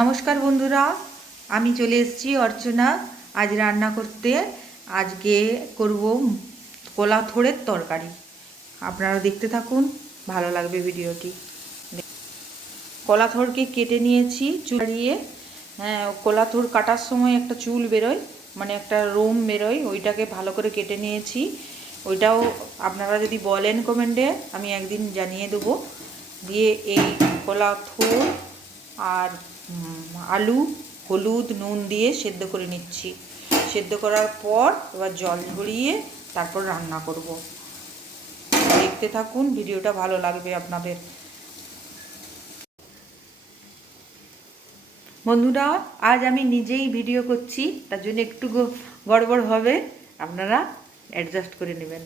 নমস্কার বন্ধুরা, আমি চলে এসেছি অর্চনা আজ রান্না করতে। আজকে করব কলা থোড়ের তরকারি। আপনারা দেখতে থাকুন, ভালো লাগবে ভিডিওটি। কলা থোড়কে কেটে নিয়েছি চুলিয়ে। কলা থোড় কাটার সময় একটা চুল বেরোয়, মানে একটা রোম বেরোয়, ওইটাকে ভালো করে কেটে নিয়েছি। ওইটাও আপনারা যদি বলেন কমেন্টে, আমি একদিন জানিয়ে দেবো। দিয়ে এই কলা থোড় আর আলু, হলুদ, নুন দিয়ে সেদ্ধ করে নিচ্ছি। সেদ্ধ করার পর এবার জল ঝরিয়ে তারপর রান্না করব। দেখতে থাকুন, ভিডিওটা ভালো লাগবে আপনাদের। বন্ধুরা, আজ আমি নিজেই ভিডিও করছি, তার জন্য একটু গড়বড় হবে, আপনারা অ্যাডজাস্ট করে নেবেন।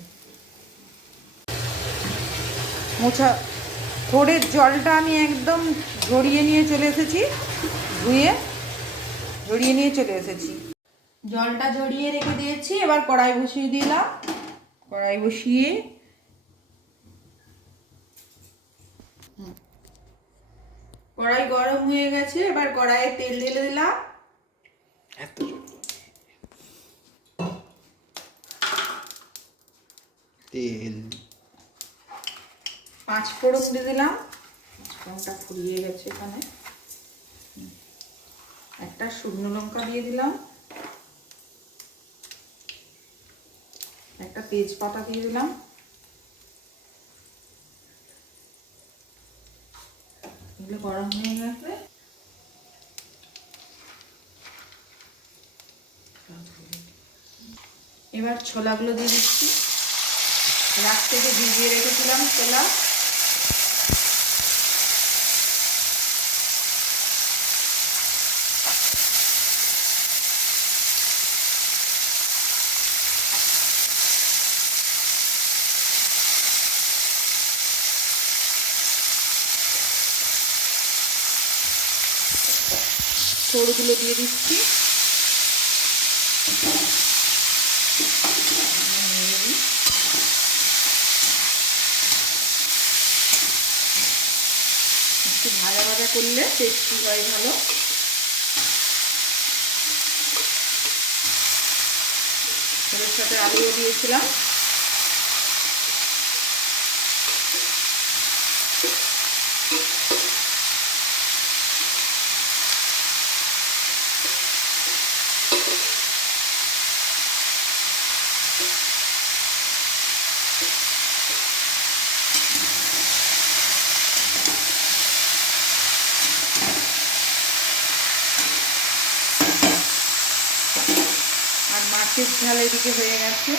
মোছা থোড়ের জলটা আমি একদম ঝরিয়ে নিয়ে চলে এসেছি, ধুয়ে ঝরিয়ে নিয়ে চলে এসেছি। জলটা ঝরিয়ে রেখে দিয়েছি। এবার কড়াই বসিয়ে দিলাম। কড়াই বসিয়ে কড়াই গরম হয়ে গেছে। এবার কড়াইয়ে তেল ঢেলে দিলাম। তেল 5 ফোড়ন দিয়ে দিলাম। 5 ফোড়নটা ফুরিয়ে গেছে। এখানে একটা শুকনো লঙ্কা দিয়ে দিলাম, একটা তেজপাতা দিয়ে দিলাম, এগুলো গরম হয়ে গেছে। এবার ছোলাগুলো দিয়ে দিচ্ছি। রাত থেকে ভিজিয়ে রেখেছিলাম ছোলা। থোড়গুলো দিয়ে দিচ্ছি। একটু ভাজা ভাজা করলে টেস্টি হয় ভালো। এর সাথে আলুও দিয়েছিলাম। আর মাছের ঝাল এদিকে হয়ে গেছে।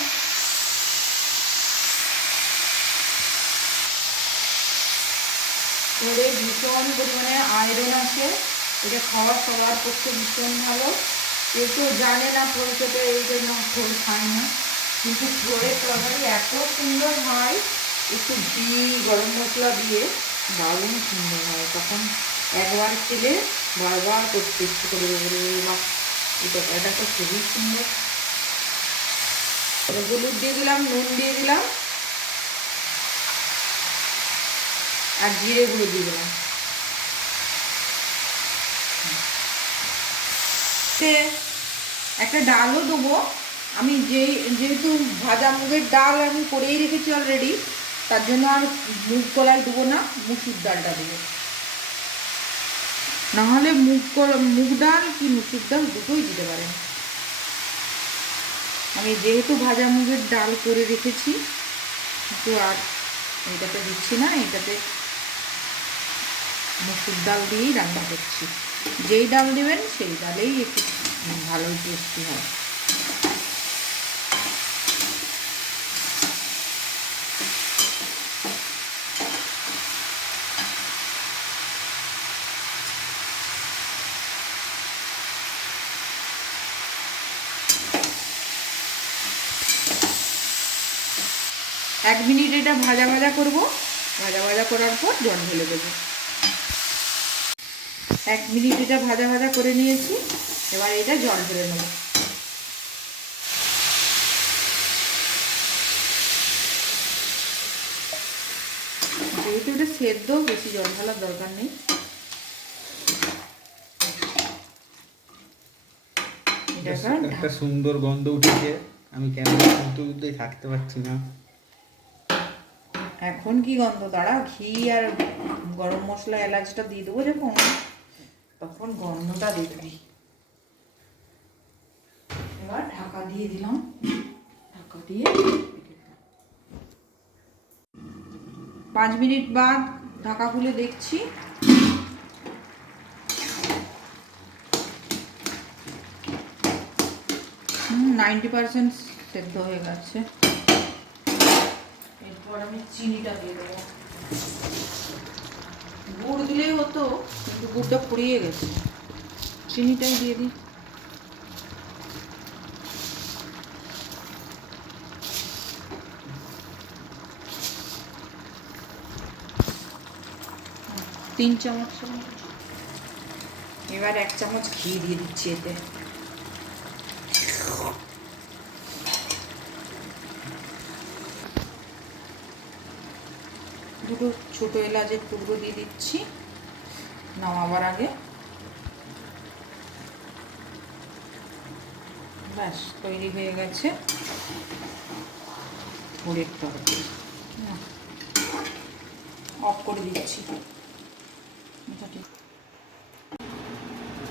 ওরে ভীষণ পরিমাণে আয়রন আছে, এটা খাওয়া সবার পক্ষে ভীষণ ভালো। কেউ কেউ জানে না থোড় খেতে, এই জন্য থোড় খায় না, কিন্তু থোড়ের তরকারি এত সুন্দর হয়, একটু ঘি গরম মশলা দিয়ে দারুণ সুন্দর হয়। তখন একবার খেলে বারবার করতে ইচ্ছে করে বলে, বা এই তরকারিটা তো খুবই সুন্দর। হলুদ দিয়ে দিলাম, নুন দিয়ে দিলাম, আর জিরে গুঁড়ো দিয়ে দিলাম। একটা ডালও দেবো আমি, যেহেতু ভাজা মুগের ডাল আমি করেই রেখেছি অলরেডি, তার জন্য আর মুগ কলাই দেবো না, মুসুর ডালটা দেবো। নাহলে মুগ ডাল কি মুসুর ডাল দুটোই দিতে পারেন। আমি যেহেতু ভাজা মুগের ডাল করে রেখেছি, কিন্তু আর এটাতে দিচ্ছি না, এটাতে মুসুর ডাল দিয়েই রান্না করছি। যেই ডাল দেবেন সেই ডালেই একটু ভালোই টেস্টি হয়। এক মিনিট এটা ভাজা ভাজা করব। ভাজা ভাজা করার পর জল ঢেলে দেবো। 1 মিনিট এটা ভাজা ভাজা করে নিয়েছি। এবার এটা জল ঢেলে নেব। যেহেতু এটা সেদ্ধ, বেশি জল ঢালার দরকার নেই। একটা সুন্দর গন্ধ উঠেছে। আমি ক্যামেরা তুলতে থাকতে পারছি না। এখন কি গন্ধ, দাঁড়া ঘি আর গরম মশলা এলাচটা দিয়ে দেবো যখন, তখন গন্ধটা দেখবি। এবার ঢাকা দিয়ে দিলাম, ঢাকা দিয়ে 5 মিনিট বাদ ঢাকা খুলে দেখছি। 90% সেদ্ধ হয়ে গেছে। এরপর আমি চিনিটা দিয়ে দেবো। গুড় দিলেই হতো, কিন্তু গুড়টা ফুরিয়ে গেছে, চিনিটাই দিয়ে দিই। তিন চামচ। এবার 1 চামচ ঘি দিয়ে দিচ্ছি এতে। দুটো ছোট এলাচের টুকরো দিয়ে দিচ্ছি নামাবার আগে। ব্যাস তৈরি হয়ে গেছে গুড়ের তরকারি। অফ করে দিচ্ছি।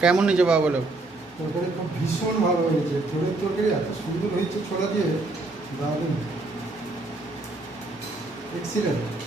কেমন হয়েছে বাবা বলো? তরকারি তো ভীষণ ভালো হয়েছে, থোড়ের তরকারি এত সুন্দর হয়েছে ছোলা দিয়ে, দারুণ, এক্সিলেন্ট।